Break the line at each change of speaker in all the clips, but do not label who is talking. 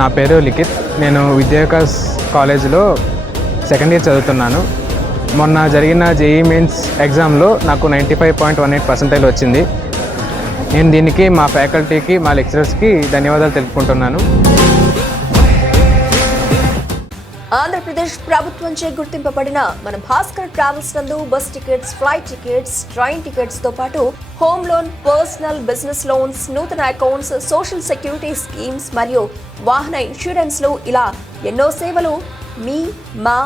నా పేరు లిఖిత్. నేను విద్యాకాస్ కాలేజీలో సెకండ్ ఇయర్ చదువుతున్నాను. మొన్న జరిగిన జేఈ మెయిన్స్ ఎగ్జామ్లో నాకు ninety five point one eight percentage వచ్చింది. నేను దీనికి మా ఫ్యాకల్టీకి మా లెక్చరర్స్కి ధన్యవాదాలు తెలుపుకుంటున్నాను.
ఆంధ్రప్రదేశ్ ప్రభుత్వంచే గుర్తింపబడిన మన భాస్కర్ ట్రావెల్స్ నందు bus tickets flight tickets train టికెట్స్తో పాటు home loan personal business loans నూతన అకౌంట్స్ సోషల్ సెక్యూరిటీ స్కీమ్స్ మరియు వాహన ఇన్సూరెన్స్లు ఇలా ఎన్నో సేవలు మీ మా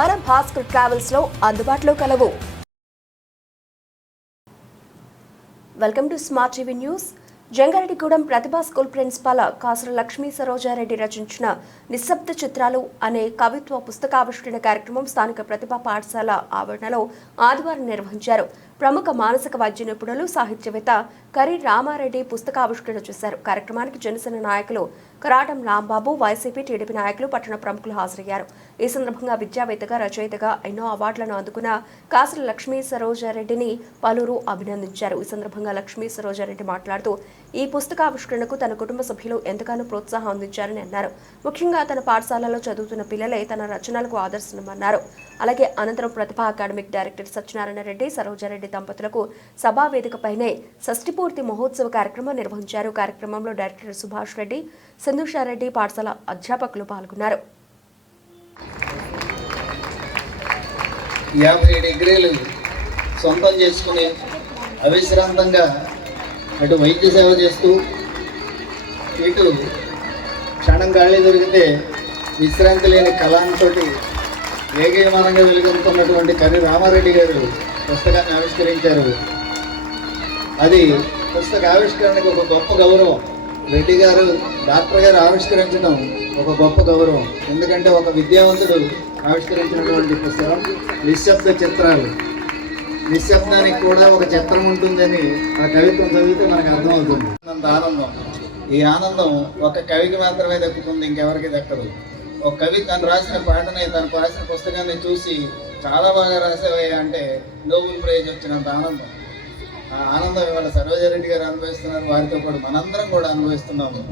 మన భాస్కర్ ట్రావెల్స్లో అందుబాటులో కలవు. Welcome to smart TV news. Jangareddygudem Pratibha school principal Kasula Lakshmi Sarojareddy రచించిన నిశ్శబ్ద చిత్రాలు అనే కవిత్వ పుస్తకావిష్కరణ కార్యక్రమం స్థానిక ప్రతిభా పాఠశాల ఆవరణలో ఆదివారం నిర్వహించారు. ప్రముఖ మానసిక వైద్య నిపుణులు సాహిత్యవేత్త కరి రామారెడ్డి పుస్తకావిష్కరణ చేశారు. కార్యక్రమానికి జనసేన నాయకులు కరాటం రాంబాబు వైసీపీ టీడీపీ నాయకులు పట్టణ ప్రముఖులు హాజరయ్యారు. ఈ సందర్భంగా విద్యావేత్తగా రచయితగా ఎన్నో అవార్డులను అందుకున్న కాసుల లక్ష్మీ సరోజారెడ్డిని పలువురు అభినందించారు. ఈ సందర్భంగా లక్ష్మీ సరోజారెడ్డి మాట్లాడుతూ ఈ పుస్తకావిష్కరణకు తన కుటుంబ సభ్యులు ఎంతగానో ప్రోత్సాహం అందించారని అన్నారు. ముఖ్యంగా తన పాఠశాలలో చదువుతున్న పిల్లలే తన రచనలకు ఆదర్శనమన్నారు. అలాగే అనంతరం ప్రతిభా అకాడమిక్ డైరెక్టర్ సత్యనారాయణ రెడ్డి సరోజారెడ్డి దంపతులకు సభా వేదికపైనే మహోత్సవ కార్యక్రమం నిర్వహించారు. కార్యక్రమంలో డైరెక్టర్ సుభాష్ రెడ్డి సింధుషారెడ్డి పాఠశాల అధ్యాపకులు పాల్గొన్నారు.
యాభై డిగ్రీలు సొంతం చేసుకుని అవిశ్రాంతంగా అటు వైద్య సేవ చేస్తూ ఇటు క్షణం గాలి దొరికితే విశ్రాంతి లేని కళాంతో ఏకీమానంగా వెలుగొందుతున్నటువంటి కవి రామారెడ్డి గారు పుస్తకాన్ని ఆవిష్కరించారు. అది పుస్తక ఆవిష్కరణకు ఒక గొప్ప గౌరవం. రెడ్డి గారు డాక్టర్ గారు ఆవిష్కరించడం ఒక గొప్ప గౌరవం. ఎందుకంటే ఒక విద్యావంతుడు ఆవిష్కరించినటువంటి పుస్తకం నిశ్శబ్ద చిత్రాలు. నిశ్శబ్దానికి కూడా ఒక చిత్రం ఉంటుందని ఆ కవిత్వం చదివితే మనకు అర్థమవుతుంది. అంత ఆనందం. ఈ ఆనందం ఒక కవికి మాత్రమే దక్కుతుంది ఇంకెవరికి దక్కదు. ఒక కవి తను రాసిన పాటని తను రాసిన పుస్తకాన్ని చూసి చాలా బాగా రాసేవయ్యా అంటే నోబుల్ ప్రైజ్ వచ్చినంత ఆనందం. ఆ ఆనందం ఇవాళ సరోజారెడ్డి గారు అనుభవిస్తున్నారు వారితో పాటు మనందరం కూడా అనుభవిస్తున్నాము.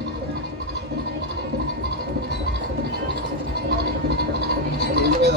మీద